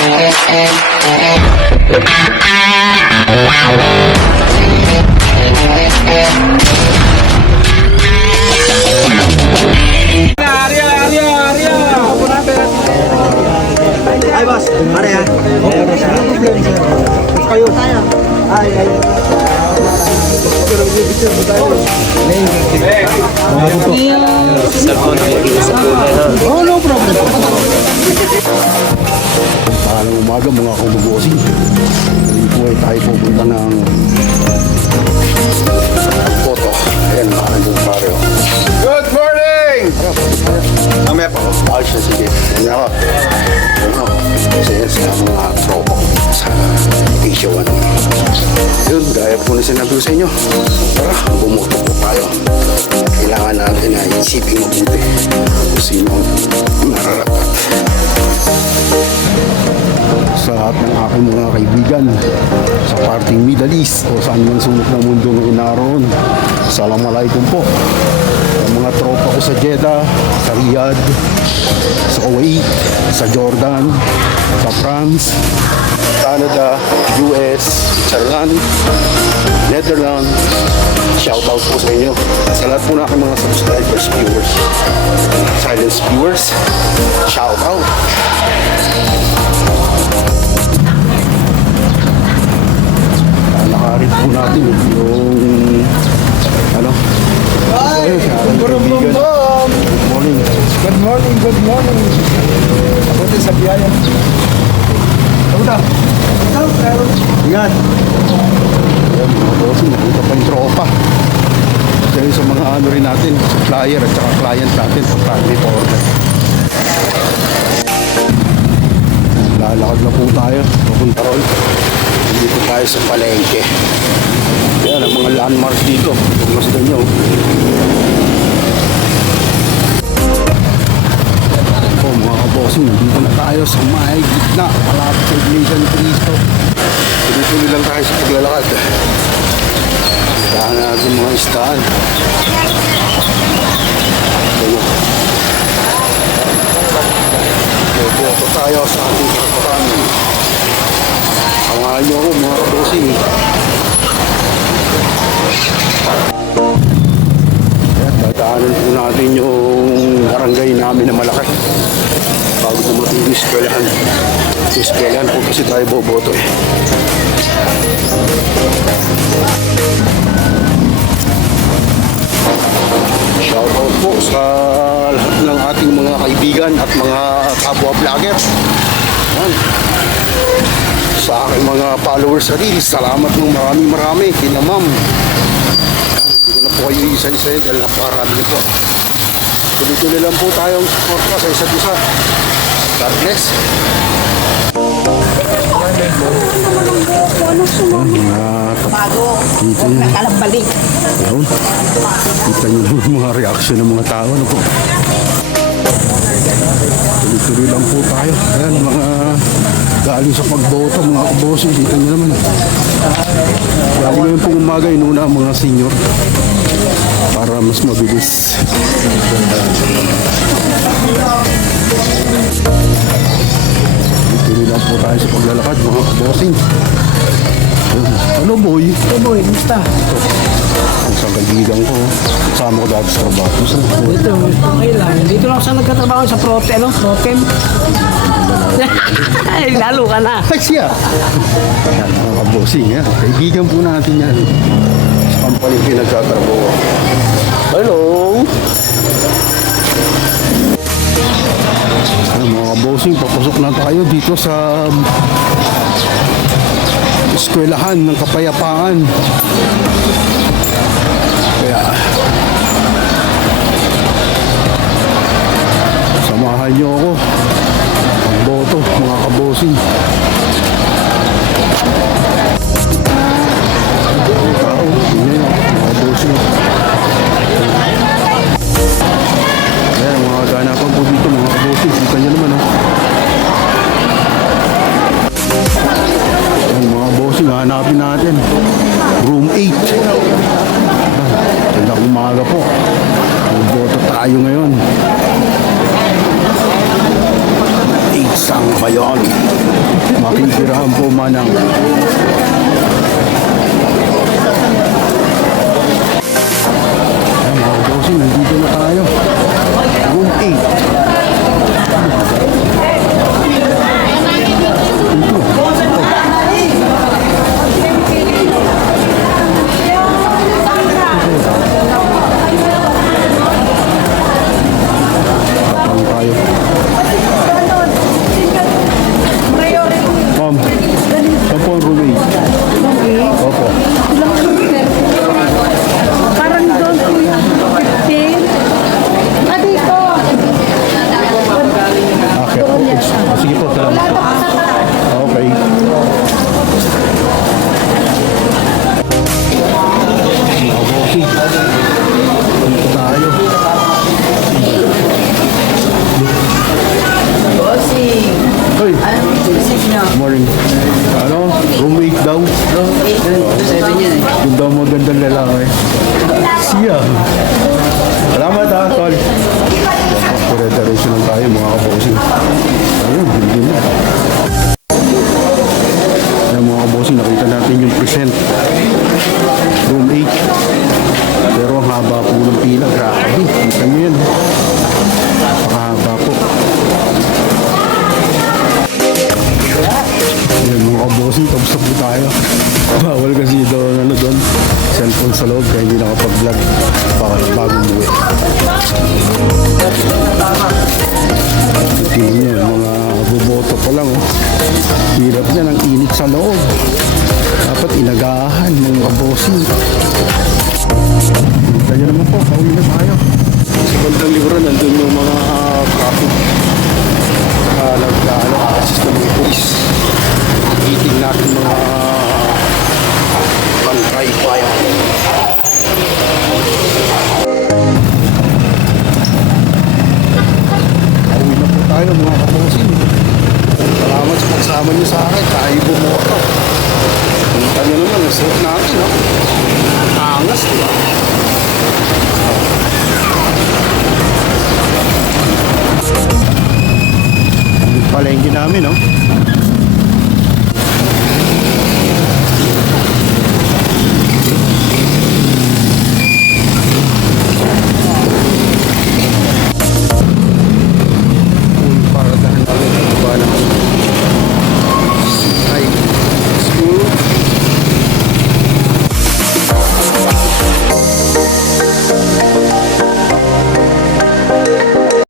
Ay, boss. Pare, ha? Kayo. Ay. Oh, no problem. Parang umaga mga kumugosing. Hindi po ay tayo pupunta ng photo. Ayan, parang yung pare. Good morning! Mamaya pa ako. Ayos na sige. Ayan ako. Ano? Kasi yan sa mga tropa ko sa Asia 1. Yun, gaya po na sinabi ko sa inyo. Tara, bumoto po tayo. Kailangan natin na isipin mabuti kung sino ang nararapat. Sa lahat ng aking mga kaibigan sa parting Middle East o saan man sulok ng mundo ng inaroon, Assalamualaikum po. Ang mga tropa ko sa Jeddah, sa Riyadh, sa Kuwait, sa Jordan, sa France, Canada, US, Ireland, Netherlands, shout out po sa inyo. Sa lahat po na aking mga subscribers, viewers, silence viewers, shout out. Nakarin po natin yung ano. Ay, Good morning. Good morning, good morning. Ako din sa biyaya. Kamusta? Ingat. Ayan, mga bossing, nakita pa yung tropa. Kaya sa mga ano rin natin, supplier at saka client natin sa family order. Lalakad na po tayo, papunta ron. Dito tayo sa palengke. Yan ang mga landmarks dito. Kung gusto nyo. Oh, mga kabossing, nandito na tayo sa may gitna. Malapit sa Iglesia ni Cristo. Tuloy-tuloy lang tayo sa paglalakad. Dahan natin mga istaan. Ayan. Boto tayo sa ating karapatan. Pangalan nyo ako mga kabossing. Dadaanan po natin yung barangay namin na malaki bago dumating yung eskwelahan. Yung eskwelahan po kasi tayo boboto eh. Shout out po sa lahat ng ating mga kaibigan at mga kapwa vlogger. Yan. Sa aking mga followers sa Reels, salamat ng marami kina ma'am. Hindi ko na po kayo isa-isa dahil napakarami niyo po. Tuloy-tuloy lang po tayong support pa sa isa't isa. God bless. Bago, huwag na kalambalik. Ayun. Kita nyo lang yung mga reaction ng mga tao. Ano po? Tuloy-tuloy lang po tayo. Ayan, mga galing sa pagboto, mga kabossing. Kita nyo naman. Galing ngayon pong umaga, inuna ang mga senior para mas mabilis. Tuloy lang po tayo sa paglalakad, mga kabossing. Ano boy? Hey boy, kumusta? Ang isang kaibigan ko, kasama ko dati sa trabaho. Dito, okay lang. Dito lang ako sa nagkatrabaho sa Protem. Ay, lalo ka na. Ay siya! Yan, mga kabosing, yan. Kaibigan po natin yan. Sa company pinagtatrabaho. Hello! Ano, mga kabosing, papasok na tayo dito sa eskwelahan ng Kapayapaan. Kaya samahan niyo ako ang boto, mga kabosing. Tao, yun, mga kabosing. Ayan, mga ganapan po dito, mga kabosing. Kita niyo naman, ha. Ayan, mga kabosing, hanapin natin room 8. Magandang umaga po. Magboto tayo ngayon. 8 sang bayon. makikirahan po manang. Ayan mga bossing, nandito na tayo. Room 8. Tapang tayo. Ma'am, saan po ang room 8? Opo. Parang doon po yung 15. Ah, dito. Okay. Sige po, salamat po. Okay. Mga bossing, dito tayo. Bossing. Hoy, Anong isip niyo? morning. Ano? Roommate daw. Room 8, 7 yun eh. Yung daw magandang lalaki. Siya. Salamat ha, tol. Dire-diretso lang tayo mga kabosing. Ayun, hindi na. Ayan mga kabosing, nakita natin yung present. Room 8. Pero ang haba po ng pila. Grabe. Kita nyo yan. Pakahaba po. Ayan mga kabosing, tapos na po tayo. Bawal kasi doon, ano doon, cellphone sa loob kaya hindi nakapag-vlog bago umuwi. Tingnan nyo, mga boboto pa lang oh. Hirap na ng init sa loob. Dapat inagahan mga kabosing. Kita nyo naman po, pauwi na tayo. Sa bandang likuran, nandun yung mga traffic. Nag-assist ng mga polis. Iting natin mga bangkay fire. Pauwi na po tayo mga kabosing. Salamat sa pagsama niyo sa akin. Tayo bumoto. Kita niyo naman, nasuot natin. No? Angas, di ba? Yung palengke namin, no?